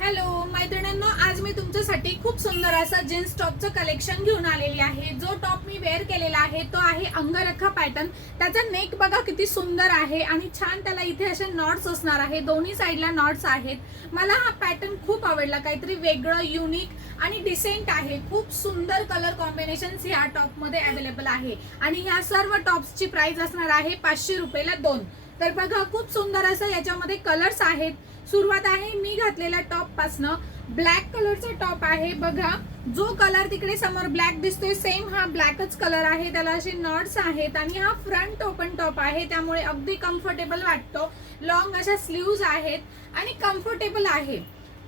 Hello मैत्रिणींनो, आज मी तुमच्यासाठी खूप सुंदर असा जीन्स टॉपचं कलेक्शन घेऊन आलेली आहे। जो टॉप मी वेअर केलेला आहे तो आहे अंगरखा पॅटर्न। त्याचा नेक बघा किती सुंदर आहे आणि छान त्याला इथे असे नॉट्स असणार आहे, दोन्ही साइडला नॉट्स आहेत। मला हा पॅटर्न खूप आवडला, काहीतरी वेगळं युनिक आणि डिसेंट आहे। खूप सुंदर कलर कॉम्बिनेशन्स या टॉप मध्ये अवेलेबल आहे आणि ह्या सर्व टॉप्सची प्राइस असणार आहे 500 रुपयाला 2। तर बघा खूप सुंदर असं याच्यामध्ये कलर्स आहेत। सुरुवात आहे मी घातलेल्या टॉप पासनं। ब्लॅक कलरचा टॉप आहे बघा, जो कलर तिकडे समोर ब्लॅक दिसतोय सेम हा ब्लॅकच कलर आहे। त्याला असे नॉट्स आहेत आणि हा फ्रंट ओपन टॉप आहे, त्यामुळे अगदी कम्फर्टेबल वाटतो। लॉंग अशा स्लीव्ज आहेत आणि कम्फर्टेबल आहे।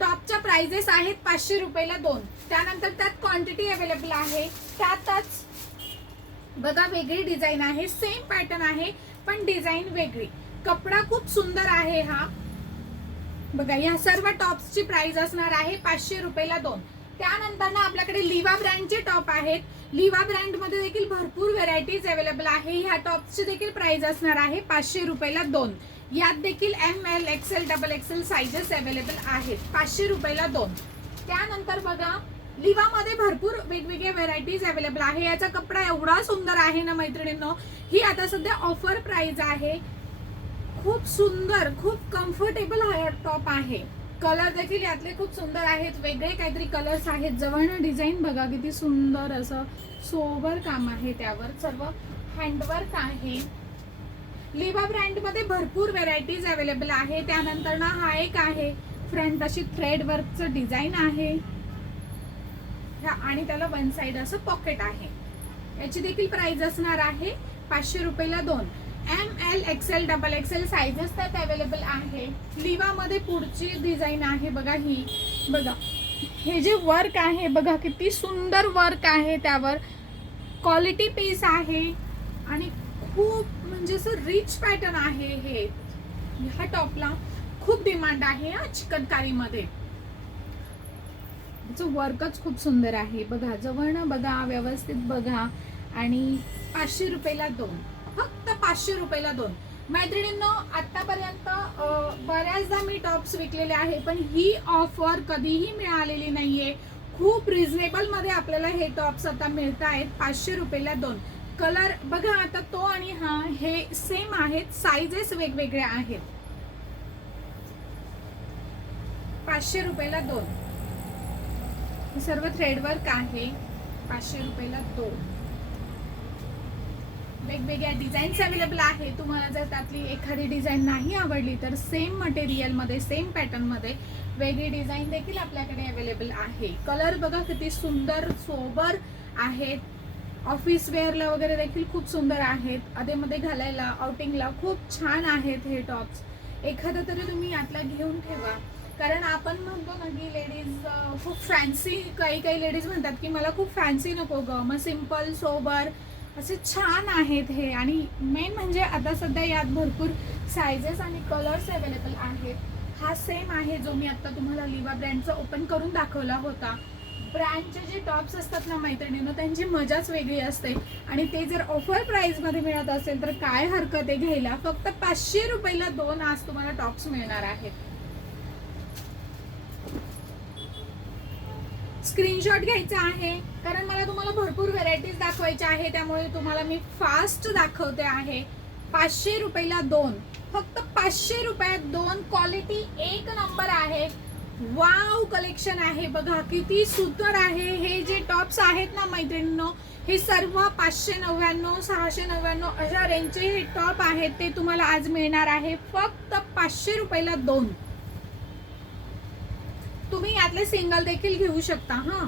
टॉपच्या प्राइजेस आहेत 500 रुपयाला 2। त्यानंतर त्यात क्वांटिटी अवेलेबल आहे। त्यातच बघा वेगळी डिझाइन आहे, सेम पॅटर्न आहे पण डिझाइन वेगळी। कपडा खूप सुंदर आहे हा बघा। या सर्व टॉप्सची प्राइस असणार आहे 500 रुपयाला 2। त्यानंतर ना आपल्याकडे लिवा ब्रँडचे टॉप आहेत। लिवा ब्रँड मध्ये देखील भरपूर व्हेरायटीज अवेलेबल आहे। ह्या टॉप्सची देखील प्राइस असणार आहे 500 रुपयाला 2। यात देखील ML XL XXL sizes available आहेत 500 रुपयाला 2। त्यानंतर बघा लिवा मध्ये भरपूर वेगवेगळ्या व्हेरायटीज अवेलेबल आहे। याचा कपडा एवढा सुंदर आहे ना मैत्रिणींनो, ही आता सध्या ऑफर प्राइस आहे। खूप सुंदर, खूप कम्फर्टेबल हा टॉप आहे। कलर देखील यातले खूप सुंदर आहेत, वेगळे काहीतरी कलर्स आहेत। जवळनं डिझाइन बघा किती सुंदर असं सोबर काम आहे, त्यावर सर्व हँडवर्क आहे। लिवा ब्रँड मध्ये भरपूर व्हेरायटीज अवेलेबल आहे। त्यानंतर ना हा एक आहे, फ्रंट अशी थ्रेड वर्कचं डिझाइन आहे आणि त्याला वन साइड असं पॉकेट आहे। याची देखील प्राइस असणार आहे 500 रुपयाला 2। ML XL XXL साइजेस त्यात अवेलेबल आहे। लिवा मध्ये पुढची डिझाइन आहे बघा, ही बघा हे जे वर्क आहे बघा किती सुंदर वर्क आहे, त्यावर क्वालिटी पीस आहे आणि खूप म्हणजे असं रिच पॅटर्न आहे। हे ह्या टॉपला खूप डिमांड आहे हा चिकनकारी मध्ये। त्याचं वर्कच खूप सुंदर आहे बघा, जवळनं बघा, व्यवस्थित बघा आणि 500 रुपयाला 2, फक्त 500 रुपयाला 2। मैत्रिणींनो, आतापर्यंत बऱ्याचदा मी टॉप्स विकलेले आहे, पण ही ऑफर कधीही मिळालेली नाहीये। खूप रिझनेबल मध्ये आपल्याला हे टॉप्स आता मिळत आहेत 500 रुपयाला 2। कलर बघा आता तो आणि हा हे सेम आहेत, साइजेस वेगवेगळ्या आहेत। 500 रुपयाला 2। सर्व थ्रेडवर्क आहे 500 रुपयाला 2। वेगवेगळ्या डिझाईन्स अवेलेबल आहे। तुम्हाला जर त्यातली एखादी डिझाइन नाही आवडली तर सेम मटेरियल मध्ये, सेम पॅटर्न मध्ये वेगळी डिझाइन देखील आपल्याकडे अवेलेबल आहे। कलर बघा किती सुंदर सोबर आहेत। ऑफिस वेअरला वगैरे देखील खूप सुंदर आहेत। अधेमध्ये घालायला, आउटिंगला खूप छान आहेत हे टॉप्स। एखादा तरी तुम्ही यातला घेऊन ठेवा, कारण आपण म्हणतो ना की लेडीज खूप फॅन्सी, काही लेडीज म्हणतात की मला खूप फॅन्सी नको ग, मग सिंपल सोबर असे छान आहेत हे। आणि मेन म्हणजे आता सध्या यात भरपूर साइजेस आणि कलर्स अवेलेबल आहेत। हा सेम आहे जो मी आता तुम्हाला लिवा ब्रँडचा ओपन करून दाखवला होता। ब्रँडचे जे टॉप्स असतात ना मैत्रिणींनो, त्यांची मजाच वेगळी असते आणि ते जर ऑफर प्राइस मध्ये मिळत असेल तर काय हरकत आहे घ्यायला। फक्त 500 रुपयाला 2 आज तुम्हाला टॉप्स मिळणार आहेत। स्क्रीनशॉट घ्यायचा आहे, कारण मला तुम्हाला भरपूर व्हेरायटीज दाखवायच्या आहे, त्यामुळे तुम्हाला मी फास्ट दाखवते आहे। 500 रुपयाला 2, फक्त 500 रुपयात 2। क्वालिटी एक नंबर आहे, वाव कलेक्शन आहे बघा किती सुंदर आहे। हे जे टॉप्स आहेत ना मैत्रिणींनो, हे सर्व 599 699 अशा रेंजचे हे टॉप आहेत। ते तुम्हाला आज मिळणार आहे फक्त 500 रुपयाला 2। तुम्ही यातले सिंगल देखील घेऊ शकता। हा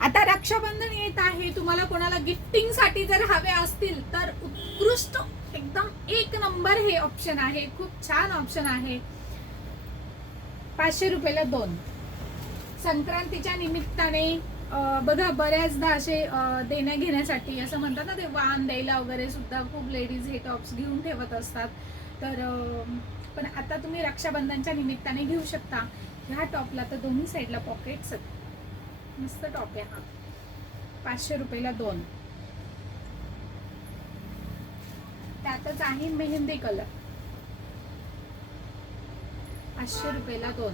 आता रक्षाबंधन येत आहे, तुम्हाला कोणाला गिफ्टिंग साठी जर हवे असतील तर उत्कृष्ट एकदम एक नंबर हे ऑप्शन आहे, खूप छान ऑप्शन आहे। 500 रुपयाला 2। संक्रांतीच्या निमित्ताने बघा बऱ्याचदा असे देण्या घेण्यासाठी असं म्हणतात ना, ते वाण द्यायला वगैरे सुद्धा खूप लेडीज हे टॉप्स घेऊन ठेवत असतात। तर पण आता तुम्ही रक्षाबंधनच्या निमित्ताने घेऊ शकता। ह्या टॉपला तर दोन्ही साइडला पॉकेट्स आहेत, मस्त टॉप आहे हा। 500 रुपयाला 2। त्यातच आहे मेहंदी कलर, 500 रुपयाला 2.